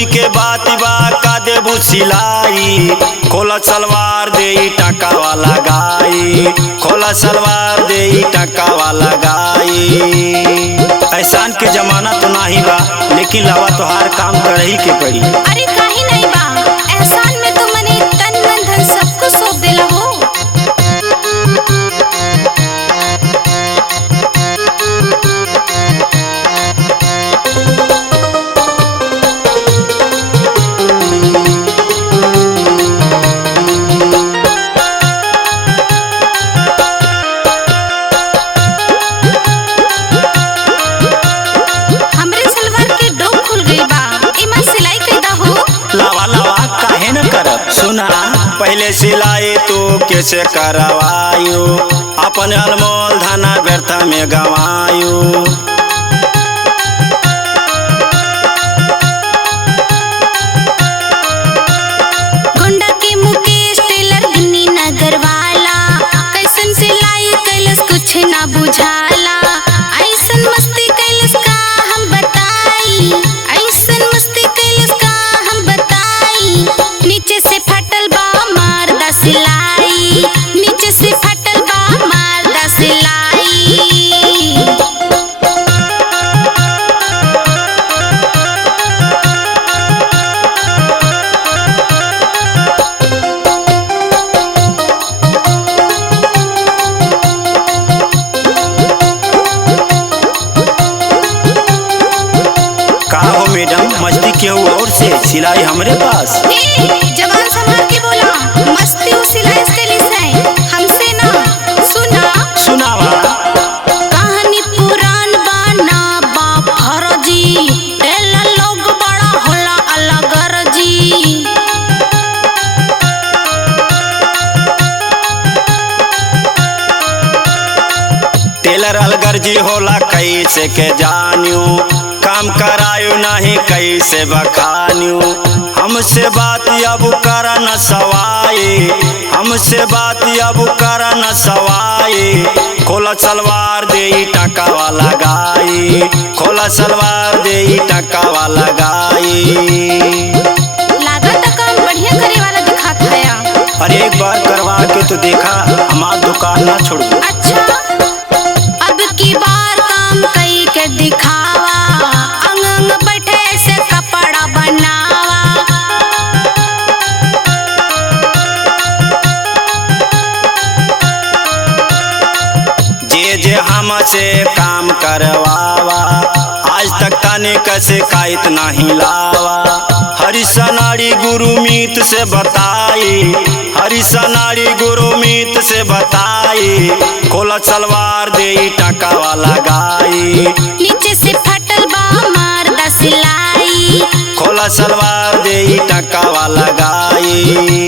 भौजी के बात बा का देबू सिलाई। खोला सलवार दे टका वाला गाई, खोला सलवार दे टका वाला गाई। एहसान के जमाना तो नहीं बा, लेकिन लवा तोहार काम करही के पड़ी। अरे काहे नहीं बा, एहसान में तो मने तन मन धन सब कुछ सौंप देला हो। हमरे सलवार के डोक खुल गई बा, इमा सिलाई कईदा हो। लावा लावा काहे न करब। सुना पहले सिलाई तो कैसे करवायु, अपन अनमोल धना व्यर्थ में गवायु। गोंडा के मुकेश टेलर गिन्नी नगर वाला, कैसन सिलाई कैलस कुछ ना बुझाला। ऐसन मस्ती कैलस का हम बताई, ऐसन मस्ती कैलस का हम बताई। नीचे से फटल बा मारदा सिलाई, नीचे से फटल बा मारदा सिलाई। का हो मैडम, मस्ती केहू और से, सिलाई हमरे पास। ए, जवान संभाल के बोला, मस्ती उ सिलाई के लिए है, हमसे ना। सुना सुनावा कहानी पुरान बाना बा फरजी, टेलर लोग बड़ा होला अलग जी। टेलर अलगर्जी होला कैसे के जान्यू, काम करायु नहीं कैसे बखान्यू। हमसे बात अब कर न सवाई, हमसे बात अब कर न सवाई। खोला सलवार दे टका वाला गाई, खोला सलवार दे टका वाला गाई। लागत काम बढ़िया करे वाला दिखात है। अरे एक बार करवा के तो देखा, हमार दुकान ना छोड़। अच्छा अब की बार काम कई के दिखावा, अंग अंग बैठे से कपड़ा बनावा। जे जे हमसे काम करवावा, आज तक तने का शिकायत नहीं लावा। हरिसनाड़ी गुरुमीत से बताई, हरिसनाड़ी गुरुमीत से बताई। खोला सलवार दे टका वाला गाई, नीचे से फटल बा मारदा सिलाई। खोला सलवार दे टका वाला गाई।